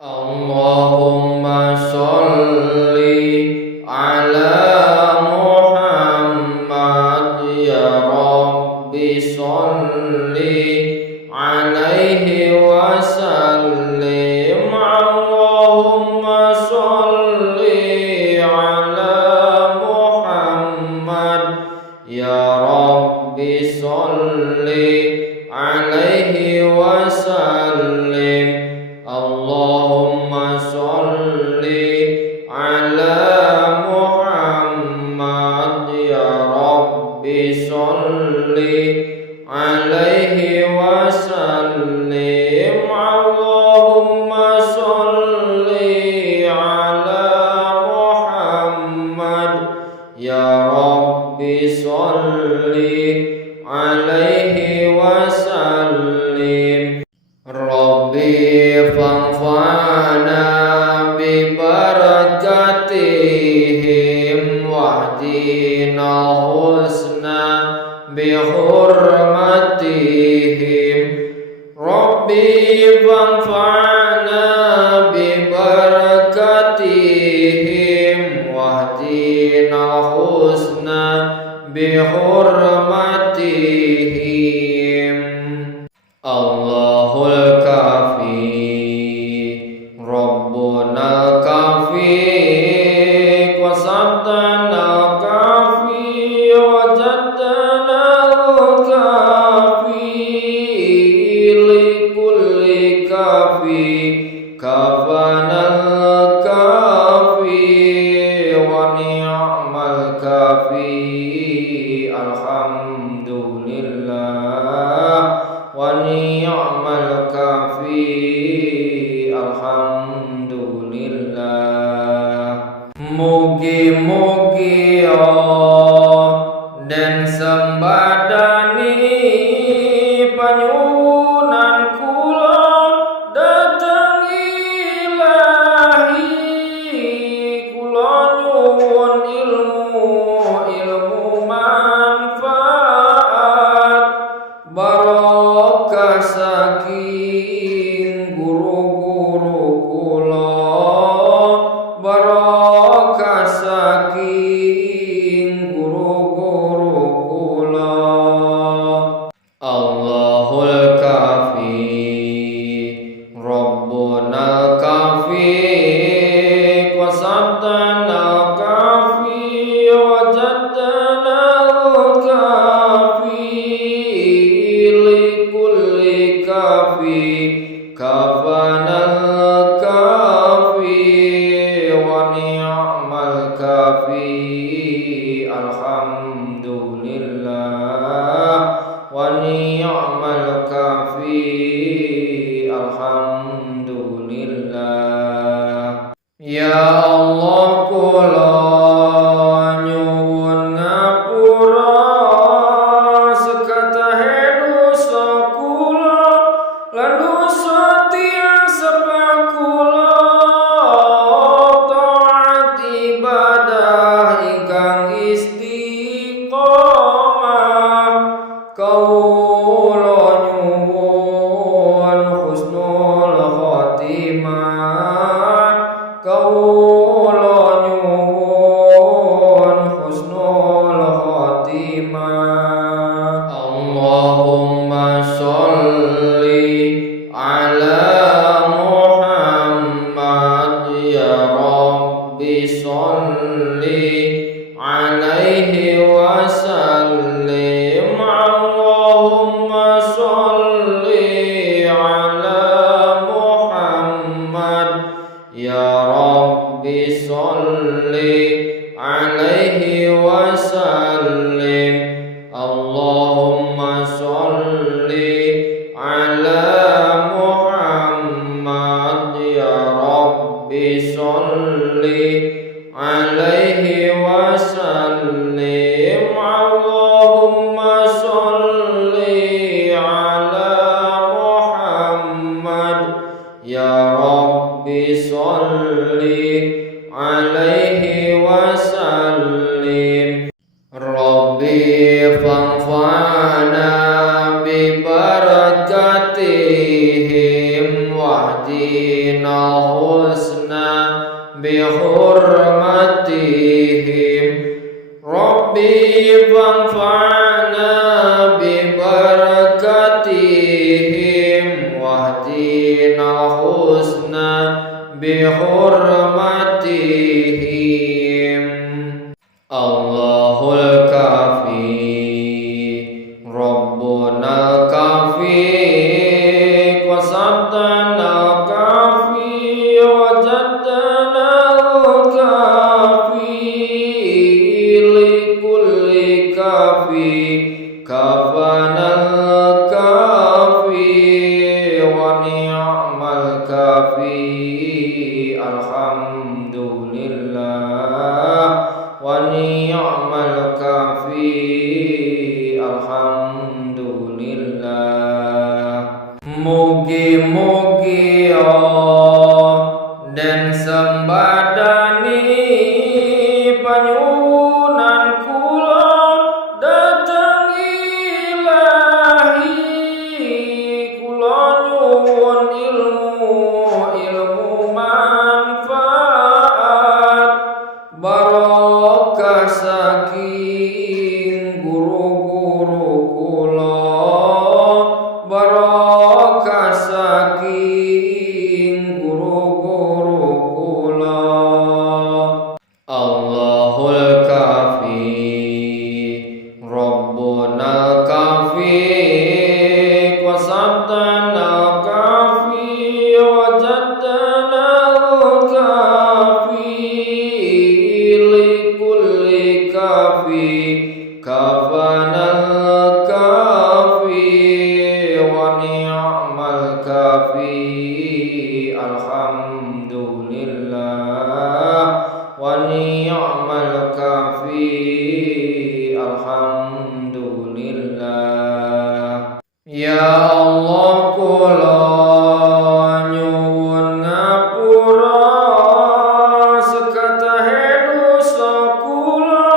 Allahumma sholli ala Muhammad ya Rabbi sholli alaihi wa sallim. Allahumma sholli ala Muhammad ya Rabbi sholli alaihi wa sallim. Allahumma sholli ala Muhammad ya Rabbi sholli alaihi wa sallim. Allahumma sholli ala Muhammad ya Rabbi sholli alaihi wa sallim. Rabbi fanfa'na bi barakatihim wahdina husna bi hurmatihim. Rabbi fanfa'na bi barakatihim wahdina husna bi hurmatihim. Allahul kafi Rabbuna kafi wa sabtana kafi wa jaddana kafi li kulli kafi kafana kafi wa ni'mal kafi. Alhamdulillah wa ni'mal kafi. Alhamdulillah. Mugi-mugi den sembadani panyuwunan kula dhateng Ilahi. Kula nyuwun ilmu manfaat barokah saking guru-guru kula, barokah saking guru-guru kula. Allahul kafi Rabbuna kafi wa sabtana kafi wa jaddana kafi li kulli kafi kafana kafi wa ni'mal kafi. Alhamdulillah wa ni'mal kafi. Alhamdulillah. Ya Allah kula nyuwun ngapura sekatahe dosa kula lan dosa tiyang sepakula. Taat ibadah ingkang istiqomah kawula nyuwun husnul khotimah. Kawula nyuwun husnul khotimah. Allahumma sholli ala Muhammad ya Rabbi sholli alaihi wa sallim. Allahumma sholli ala Muhammad ya Rabbi sholli alaihi wa sallim. Allahumma sholli ala Muhammad ya Rabbi sholli alaihi wa sallim. Allahumma sholli ala Muhammad ya Rabbi sholli alaihi wa sallim. Rabbi fanfa'na bi barakatihim واهدنا الحسنى بحرمتهم ربي فانفعنا ببركتهم واهدنا الحسنى بحرمتهم الله الكافي ربنا الكافي وصدنا الكافي وجدنا الكافي لكل كافي كفانا الكافي ونعم الكافي الحمد لله ونعم الكافي الحمد لله. Mugi-mugi den sembadani panyuwunan kula dateng ilahi kula nyuwun ilmu manfaat barokah saking guru-guru kula barokah saking guru-guru kula Allahul kafi Rabbuna kafi qasadana kafi wajadana kafi likulli kafi kafanal kafi wa ni'mal kafi alhamdulillah wa ni'mal kafi alhamdulillah. Ya Allah kula nyuwun ngapura sekatahe dosa kula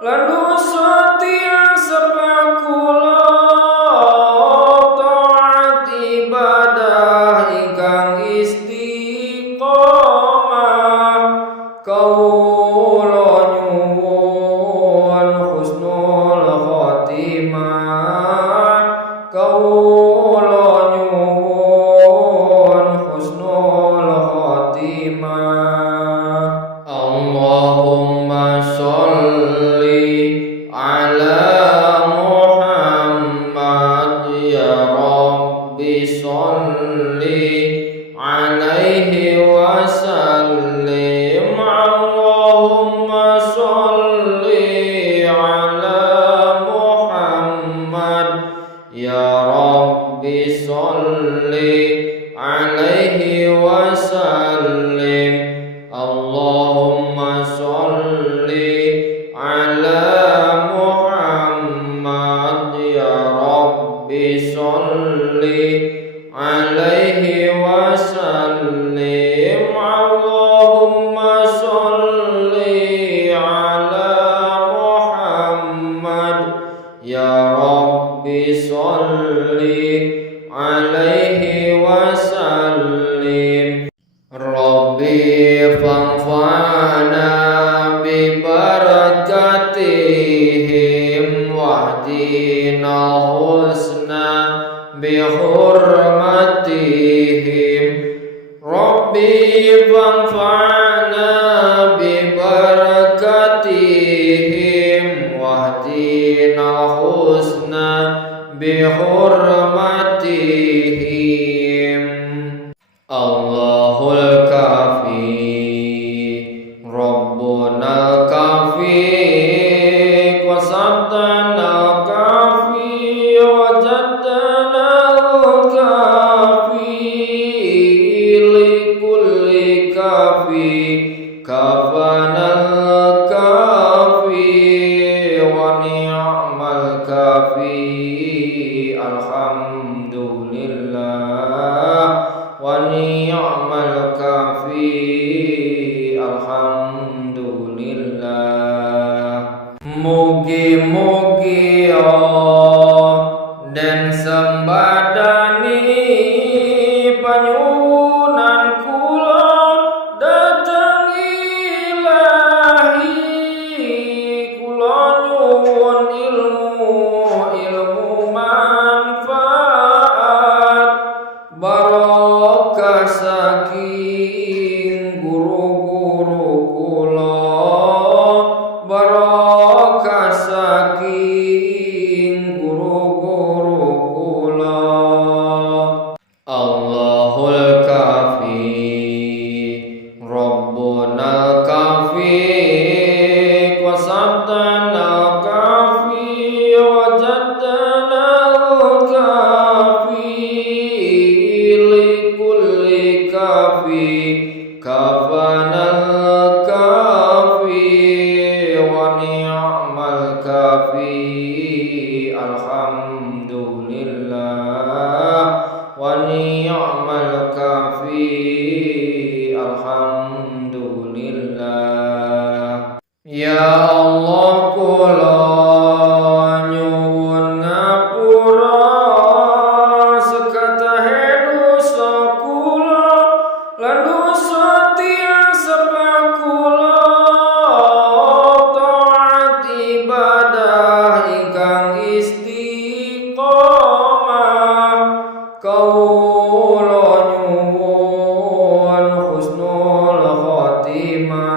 lan dosa tiyang sepakula taat ibadah ingkang istiqomah kawula nyuwun husnul khotimah kawula nyuwun husnul khotimah. Allahumma sholli ala Muhammad ya Rabbi sholli alaihi wa sallim. Allahumma sholli ala Muhammad ya Rabbi sholli alaihi wa sallim. Allahumma sholli ala Muhammad ya Rabbi sholli alaihi wa sallim. Allahumma sholli ala Muhammad ya Rabbi sholli alaihi wa sallim. Rabbi fanfa'na bi barakatihim wahdina husna bi hurmatihim Rabbi fanfa'na bi barakatihim wahdina husna bi hurmatihim. Allahul kafi Rabbuna kafi qasadana kafi wajadana kafi likulli barokah saking guru-guru kula, barokah saking guru-guru kula. Allahul kafi, Rabbuna kafi, wa sabdana kafi, wa jaddana kafi, likulli kafi, kafanal kafi, wa ni'mal kafi, alhamdulillah, wa ni'mal kafi, alhamdulillah. Ya Allah, kula nyuwun ngapura sekatahe dosa kula lan dosa tiyang sepakula, taat ibadah ingkang istiqomah, kula nyuwun husnul khotimah.